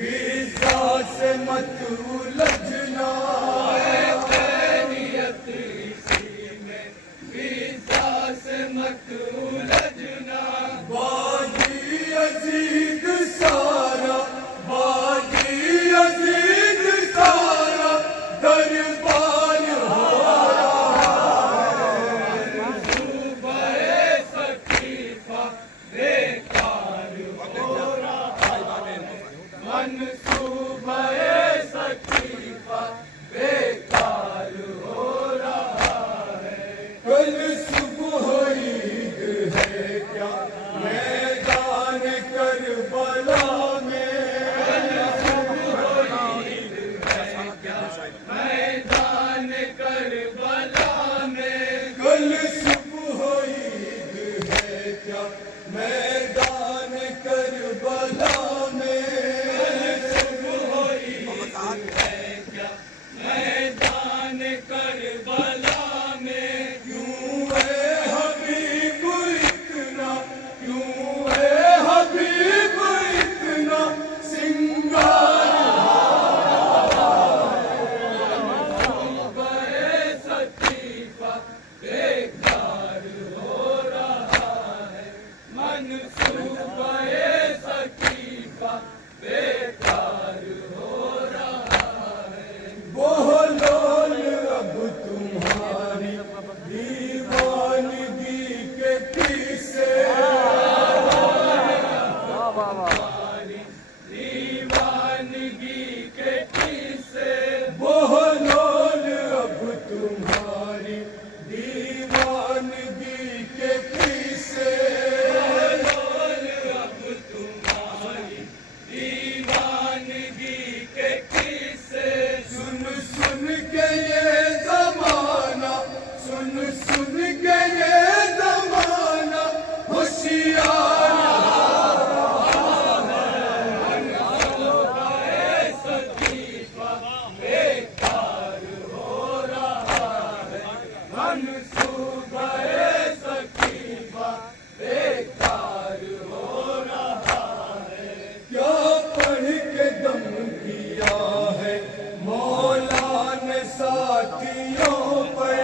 فضا سے مت الجھنا، خیریت اسی میں فضا سے مت الجھنا، باغی یزید سارا، باغی یزید سارا دربار ہو صبح ثقیفہ بیکار ہو رہا ہے، منصوبہ ثقیفہ بیکار ہو رہا ہے، کل صبح عید ہے کیا میدان کربلا میں، میدان کربلا میں، کل صبح عید ہے کیا میدان کربلا میں، میدان کربلا میں، کیوں ہے حبیب اتنا، کیوں ہے حبیب اتنا سنگار، صبح ثقیفہ بیکار ہو رہا ہے، منصوبہ ثقیفہ بیکار ہو رہا ہے، بہلول اب تمہاری دیوانگی کے قصے، دیوانگی کے قصے، بہلول اب تمہاری دیوانگی کے قصے، اب تمہاری دیوانگی کے قصے، سن سن کے یہ زمانہ، سن سن کے یہ زمانہ ہوشیار، ثقیفہ بیکار ہو رہا ہے، منصوبہ ثقیفہ بیکار ہو رہا ہے، کیا پڑھ کے دم کیا ہے مولا نے ساتھیوں پر،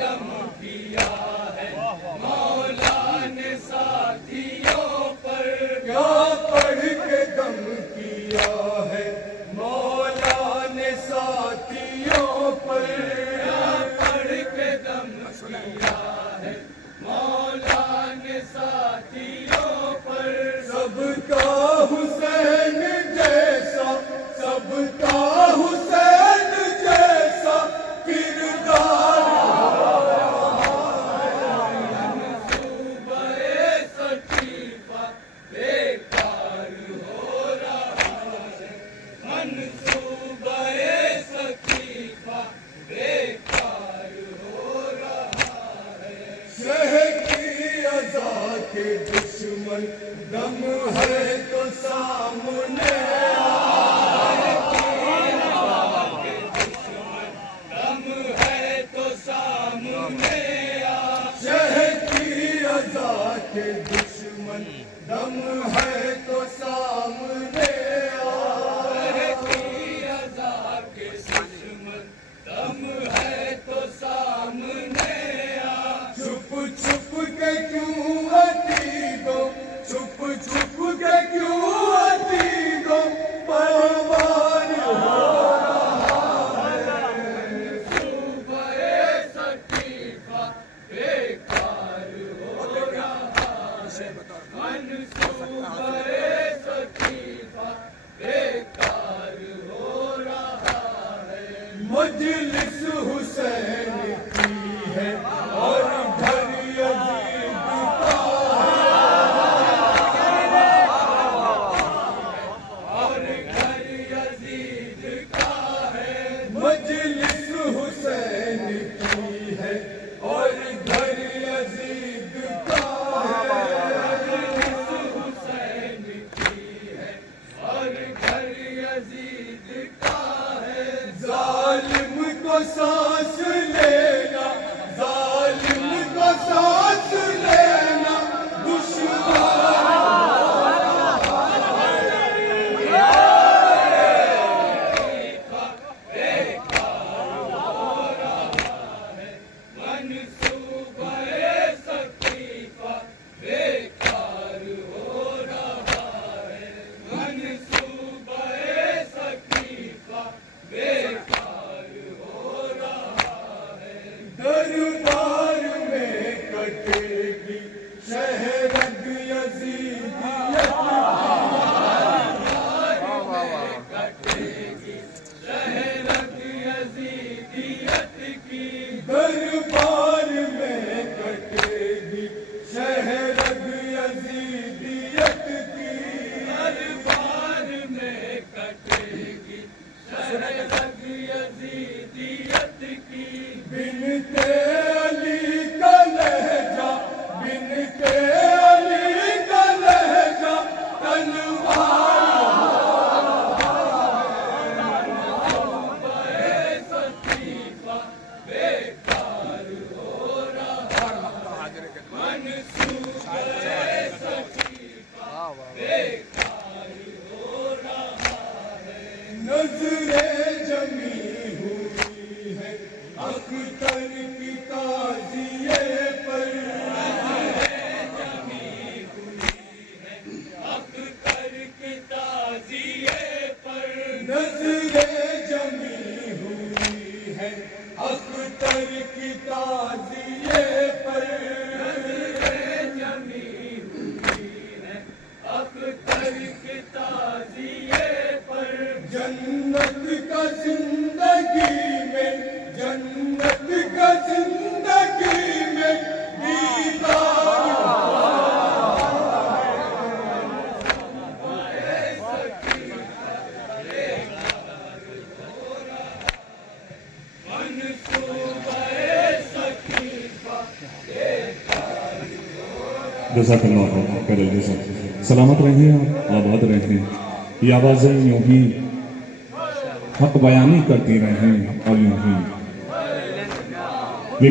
دم کیا ہے مولا نے ساتھیوں پر، کیا پڑھ کے دم کیا ہے مولا نے ساتھیوں پر، پڑھ کے دم کیا ہے مولا نے ساتھیوں پر، سب کا حسین جیسا، سب کا حسین جیسا کردار، منصوبہ ثقیفہ بیکار ہو رہا ہے، منصوبہ ثقیفہ بیکار ہو رہا ہے، شہر کی اذا کے دشمن دم ہے تو سامنے دم ہے تو سامنے آ، شہر کی اذا کے دشمن دم ہے تو سامنے عزا کے دشمن دم ہے تو سامنے آ، چھپ چھپ کے کیوں عتیقوں، چھپ چھپ کے کیوں عتیقوں پروان ہو صبح ثقیفہ بیکار ہو رہا ہے، منصوبہ ثقیفہ بیکار ہو رہا ہے، مجلس حسین کی ہے اور گھر یزید کا اور گھر یزید کا ہے، مجلس حسین کی ہے اور گھر یزید کا حسین کی ہے اور گھر یزید کا ہے، ظالم کو سانس لینا، ظالم کو سانس لینا دشوار، نظریں جمی ہوئی ہے اختر کی تعزیے پر اختر کی تعزیے پر نظریں جمی ہوئی ہے اختر کی تعزیے پر جمی ہوئی ہے اختر کی تعزیے پر جنت کا زندگی میں جنت کا زندگی میں دیدار جزاک اللہ خیر الجزا۔ سلامت رہیں آپ، آباد رہیں، یہ آوازیں یوں ہی حق بیانی کرتی رہیں اور یوں ہی